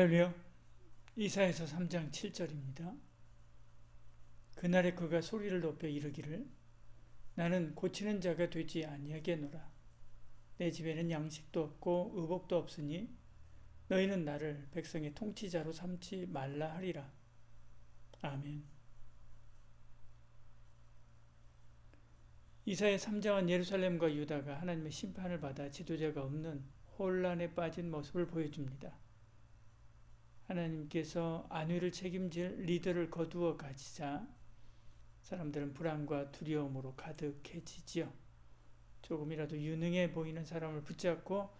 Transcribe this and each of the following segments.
할렐루야. 이사야서 3장 7절입니다. 그날에 그가 소리를 높여 이르기를 나는 고치는 자가 되지 아니하겠노라. 내 집에는 양식도 없고 의복도 없으니 너희는 나를 백성의 통치자로 삼지 말라 하리라. 아멘. 이사야 3장은 예루살렘과 유다가 하나님의 심판을 받아 지도자가 없는 혼란에 빠진 모습을 보여줍니다. 하나님께서 안위를 책임질 리더를 거두어 가지자 사람들은 불안과 두려움으로 가득해지지요. 조금이라도 유능해 보이는 사람을 붙잡고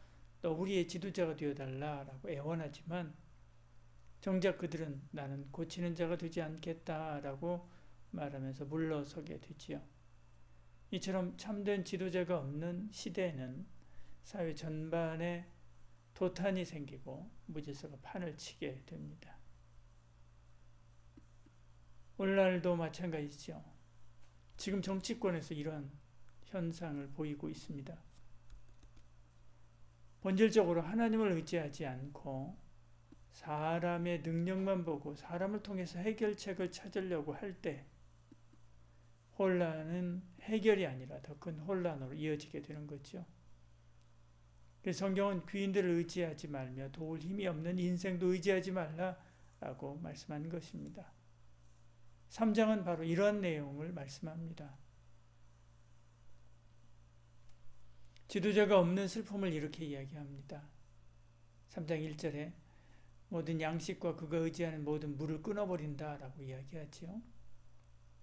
너 우리의 지도자가 되어달라라고 애원하지만 정작 그들은 나는 고치는 자가 되지 않겠다라고 말하면서 물러서게 되지요. 이처럼 참된 지도자가 없는 시대에는 사회 전반에 도탄이 생기고 무질서가 판을 치게 됩니다. 오늘날도 마찬가지죠. 지금 정치권에서 이런 현상을 보이고 있습니다. 본질적으로 하나님을 의지하지 않고 사람의 능력만 보고 사람을 통해서 해결책을 찾으려고 할 때 혼란은 해결이 아니라 더 큰 혼란으로 이어지게 되는 거죠. 성경은 귀인들을 의지하지 말며 도울 힘이 없는 인생도 의지하지 말라라고 말씀한 것입니다. 3장은 바로 이러한 내용을 말씀합니다. 지도자가 없는 슬픔을 이렇게 이야기합니다. 3장 1절에 모든 양식과 그가 의지하는 모든 물을 끊어버린다라고 이야기하지요.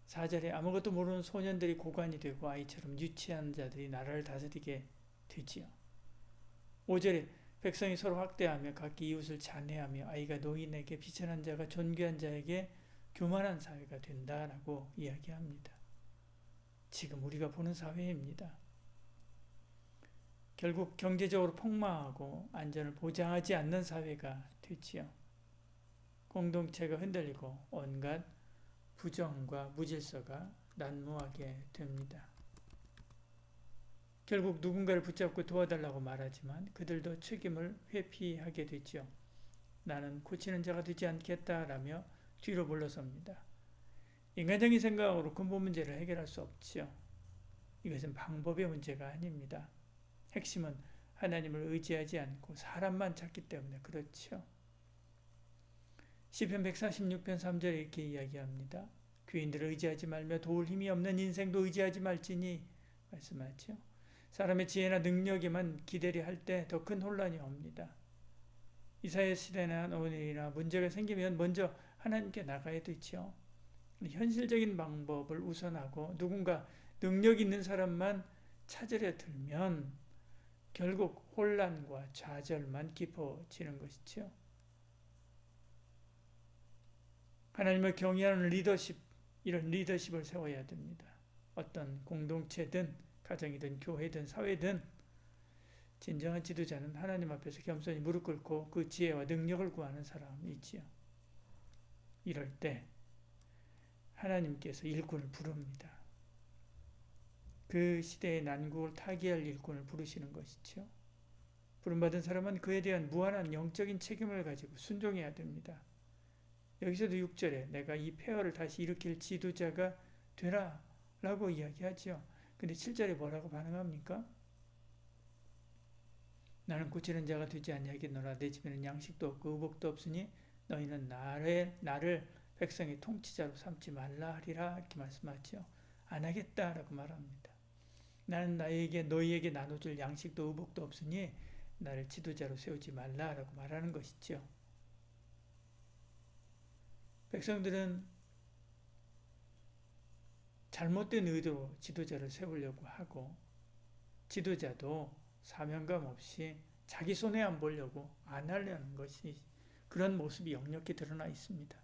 4절에 아무것도 모르는 소년들이 고관이 되고 아이처럼 유치한 자들이 나라를 다스리게 되지요. 5절에 백성이 서로 학대하며 각기 이웃을 잔해하며 아이가 노인에게 비천한 자가 존귀한 자에게 교만한 사회가 된다라고 이야기합니다. 지금 우리가 보는 사회입니다. 결국 경제적으로 폭망하고 안전을 보장하지 않는 사회가 되지요. 공동체가 흔들리고 온갖 부정과 무질서가 난무하게 됩니다. 결국 누군가를 붙잡고 도와달라고 말하지만 그들도 책임을 회피하게 되죠. 나는 고치는 자가 되지 않겠다라며 뒤로 물러섭니다. 인간적인 생각으로 근본 문제를 해결할 수 없죠. 이것은 방법의 문제가 아닙니다. 핵심은 하나님을 의지하지 않고 사람만 찾기 때문에 그렇죠. 시편 146편 3절에 이렇게 이야기합니다. 귀인들을 의지하지 말며 도울 힘이 없는 인생도 의지하지 말지니 말씀하죠. 사람의 지혜나 능력에만 기대려 할 때 더 큰 혼란이 옵니다. 이사야 시대나 오늘이나 문제가 생기면 먼저 하나님께 나가야 되죠. 현실적인 방법을 우선하고 누군가 능력 있는 사람만 찾으려 들면 결국 혼란과 좌절만 깊어지는 것이죠. 하나님을 경외하는 리더십, 이런 리더십을 세워야 됩니다. 어떤 공동체든 가정이든 교회든 사회든 진정한 지도자는 하나님 앞에서 겸손히 무릎 꿇고 그 지혜와 능력을 구하는 사람이지요. 이럴 때 하나님께서 일꾼을 부릅니다. 그 시대의 난국을 타개할 일꾼을 부르시는 것이죠. 부름받은 사람은 그에 대한 무한한 영적인 책임을 가지고 순종해야 됩니다. 여기서도 6절에 내가 이 폐허를 다시 일으킬 지도자가 되라 라고 이야기하죠. 근데 7절에 뭐라고 반응합니까? 나는 고치는 자가 되지 아니하겠노라. 내 집에는 양식도 없고 의복도 없으니 너희는 나를 백성의 통치자로 삼지 말라 하리라 이렇게 말씀하죠. 안 하겠다라고 말합니다. 나는 너희에게 나눠줄 양식도 의복도 없으니 나를 지도자로 세우지 말라라고 말하는 것이죠. 백성들은 잘못된 의도로 지도자를 세우려고 하고 지도자도 사명감 없이 자기 손해 안 보려고 안 하려는 것이 그런 모습이 역력히 드러나 있습니다.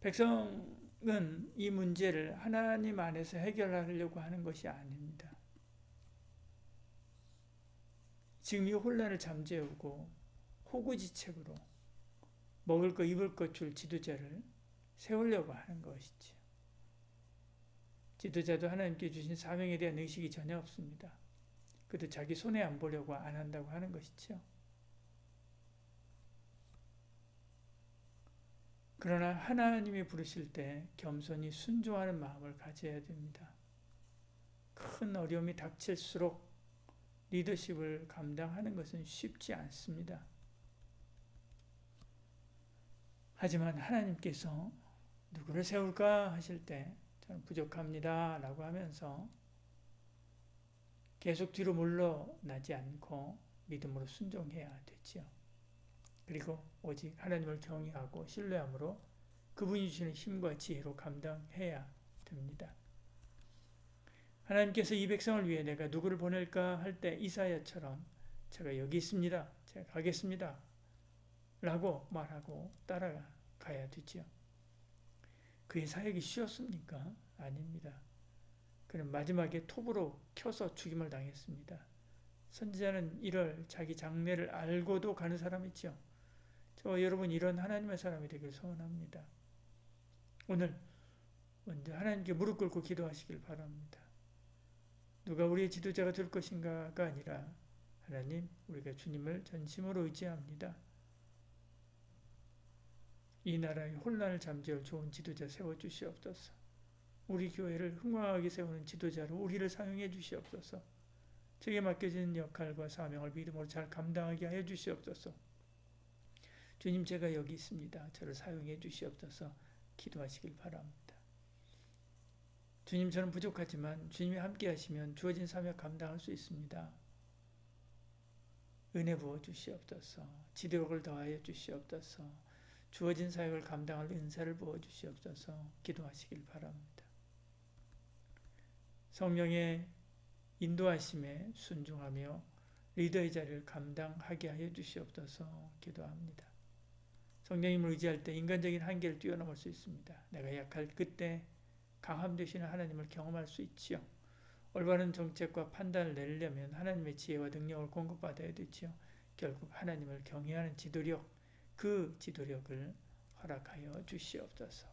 백성은 이 문제를 하나님 안에서 해결하려고 하는 것이 아닙니다. 지금 이 혼란을 잠재우고 호구지책으로 먹을 거 입을 것 줄 지도자를 세우려고 하는 것이죠. 지도자도 하나님께 주신 사명에 대한 의식이 전혀 없습니다. 그도 자기 손해 안 보려고 안 한다고 하는 것이죠. 그러나 하나님이 부르실 때 겸손히 순종하는 마음을 가져야 됩니다. 큰 어려움이 닥칠수록 리더십을 감당하는 것은 쉽지 않습니다. 하지만 하나님께서 누구를 세울까 하실 때 저는 부족합니다 라고 하면서 계속 뒤로 물러나지 않고 믿음으로 순종해야 되지요. 그리고 오직 하나님을 경외하고 신뢰함으로 그분이 주시는 힘과 지혜로 감당해야 됩니다. 하나님께서 이 백성을 위해 내가 누구를 보낼까 할 때 이사야처럼 제가 여기 있습니다. 제가 가겠습니다. 라고 말하고 따라가야 되지요. 그의 사역이 쉬웠습니까? 아닙니다. 그는 마지막에 톱으로 켜서 죽임을 당했습니다. 선지자는 이럴 자기 장래를 알고도 가는 사람이죠. 저와 여러분 이런 하나님의 사람이 되길 소원합니다. 오늘 먼저 하나님께 무릎 꿇고 기도하시길 바랍니다. 누가 우리의 지도자가 될 것인가가 아니라 하나님, 우리가 주님을 전심으로 의지합니다. 이 나라의 혼란을 잠재울 좋은 지도자 세워주시옵소서. 우리 교회를 흥왕하게 세우는 지도자로 우리를 사용해 주시옵소서. 제게 맡겨진 역할과 사명을 믿음으로 잘 감당하게 하여 주시옵소서. 주님, 제가 여기 있습니다. 저를 사용해 주시옵소서. 기도하시길 바랍니다. 주님, 저는 부족하지만 주님이 함께 하시면 주어진 사명 감당할 수 있습니다. 은혜 부어 주시옵소서. 지도력을 더하여 주시옵소서. 주어진 사역을 감당할 은사를 부어 주시옵소서. 기도하시길 바랍니다. 성령의 인도하심에 순종하며 리더의 자리를 감당하게 하여 주시옵소서. 기도합니다. 성령님을 의지할 때 인간적인 한계를 뛰어넘을 수 있습니다. 내가 약할 그때 강함 되시는 하나님을 경험할 수 있지요. 올바른 정책과 판단을 내려면 하나님의 지혜와 능력을 공급받아야 되지요. 결국 하나님을 경외하는 지도력, 그 지도력을 허락하여 주시옵소서.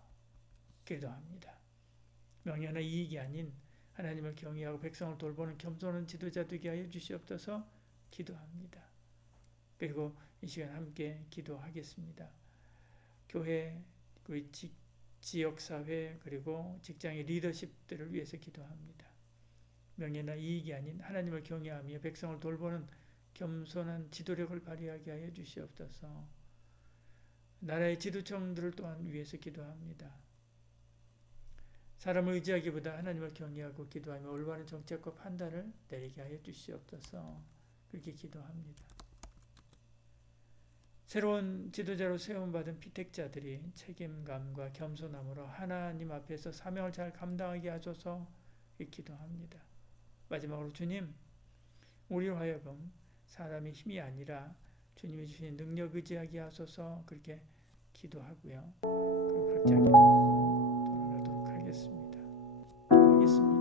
기도합니다. 명예나 이익이 아닌 하나님을 경외하고 백성을 돌보는 겸손한 지도자 되게 하여 주시옵소서. 기도합니다. 그리고 이 시간 함께 기도하겠습니다. 교회, 지역사회, 그리고 직장의 리더십들을 위해서 기도합니다. 명예나 이익이 아닌 하나님을 경외하며 백성을 돌보는 겸손한 지도력을 발휘하게 하여 주시옵소서. 나라의 지도청들을 또한 위해서 기도합니다. 사람을 의지하기보다 하나님을 경외하고 기도하며 올바른 정책과 판단을 내리게 하여 주시옵소서. 그렇게 기도합니다. 새로운 지도자로 세움받은 피택자들이 책임감과 겸손함으로 하나님 앞에서 사명을 잘 감당하게 하소서. 기도합니다. 마지막으로 주님, 우리로 하여금 사람의 힘이 아니라 주님이 주신 능력 의지하게 하소서. 그렇게 기도하고요. 그럼 각자 기도하고 돌아가도록 하겠습니다. 기도하겠습니다.